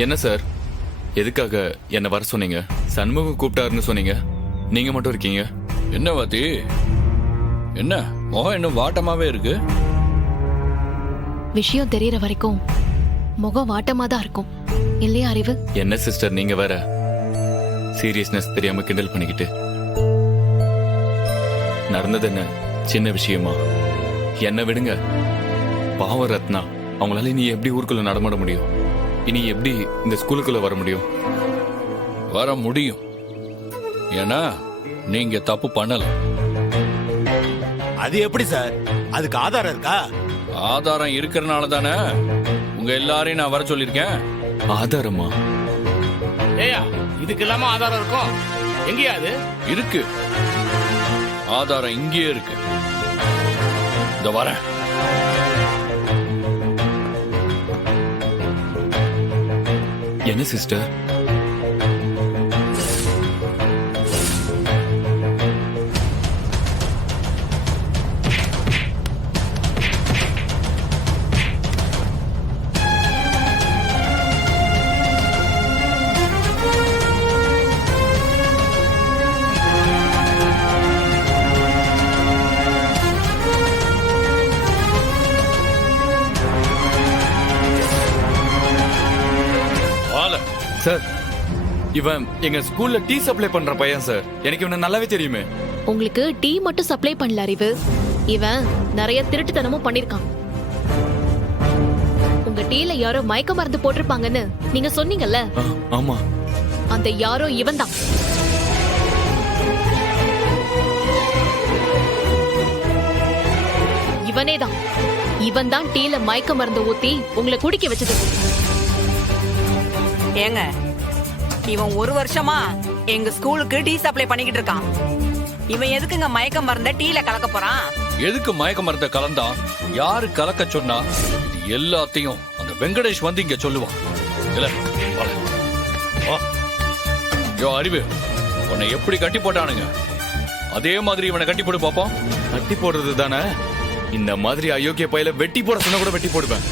என்ன சார், எதுக்காக என்ன வர சொன்னீங்க? சண்முகம் கூப்பிட்டாருன்னு சொன்னீங்க, நீங்க மட்டும் இருக்கீங்க. என்ன வாத்தி, என்ன முகம் இன்னும் வாட்டமாவே இருக்கு? விஷயம் தெரியற வரைக்கும் முகம் வாட்டமா தான் இருக்கும் இல்லையா அறிவு? என்ன சிஸ்டர் நீங்க வேற சீரியஸ்னஸ் தெரியாம கிண்டல் பண்ணிக்கிட்டு. நடந்தது என்ன சின்ன விஷயமா? என்ன விடுங்க. பாவம் ரத்னா, அவங்களால இனி எப்படி ஊருக்குள்ள நடமாட முடியும்? இனி எப்படி இந்த ஸ்கூலுக்குள்ள வர முடியும்? வர முடியும், ஏன்னா நீங்க தப்பு பண்ணல. அது எப்படி சார்? அதுக்கு ஆதாரம் இருக்கா? ஆதாரம் இருக்கிறனால தானே உங்க எல்லாரையும் நான் வர சொல்லியிருக்கேன். ஆதாரமா? ஏயா, இதுக்கு இல்லாம ஆதாரம் இருக்கும்? எங்கயா அது இருக்கு, ஆதாரம் இங்கேயே இருக்கு. இந்த வரேன். என்ன சிஸ்டர்? சார், இவன் எங்க ஸ்கூல்ல டீ சப்ளை பண்ற பையன் சார். எனக்கு இவனை நல்லாவே தெரியுமே. உங்களுக்கு டீ மட்டும் சப்ளை பண்ணல அறிவு, இவன் நிறைய திருட்டுத்தனமும் பண்ணிருக்கான். உங்க டீல யாரோ மயக்க மருந்து போட்டிருப்பாங்கன்னு நீங்க சொன்னீங்கல்ல? ஆமா. அந்த யாரோ இவன் தான். இவனே தான். இவன் தான் டீல மயக்க மருந்து ஊத்தி உங்களை குடிக்க வச்சது. ஏங்க, இவன் ஒரு வருஷமா எங்க ஸ்கூலுக்கு டீ சப்ளை பண்ணிக்கிட்டு இருக்கான். இவன் எதுக்குங்க மயக்க மருந்த டீல கலக்க போறான்? எதுக்கு மயக்க மருந்த கலந்தா, யாரு கலக்க சொன்னா, இது எல்லாத்தையும் அந்த வெங்கடேஷ் வந்து இங்க சொல்லுவான். இல்ல யோ அறிவு, உன்னை எப்படி கட்டி போட்டானுங்க அதே மாதிரி இவனை கட்டி போடு பாப்போம். கட்டி போடுறது தானே? இந்த மாதிரி அயோக்கிய பையில வெட்டி போட சொன்னா கூட வெட்டி போடுவேன்.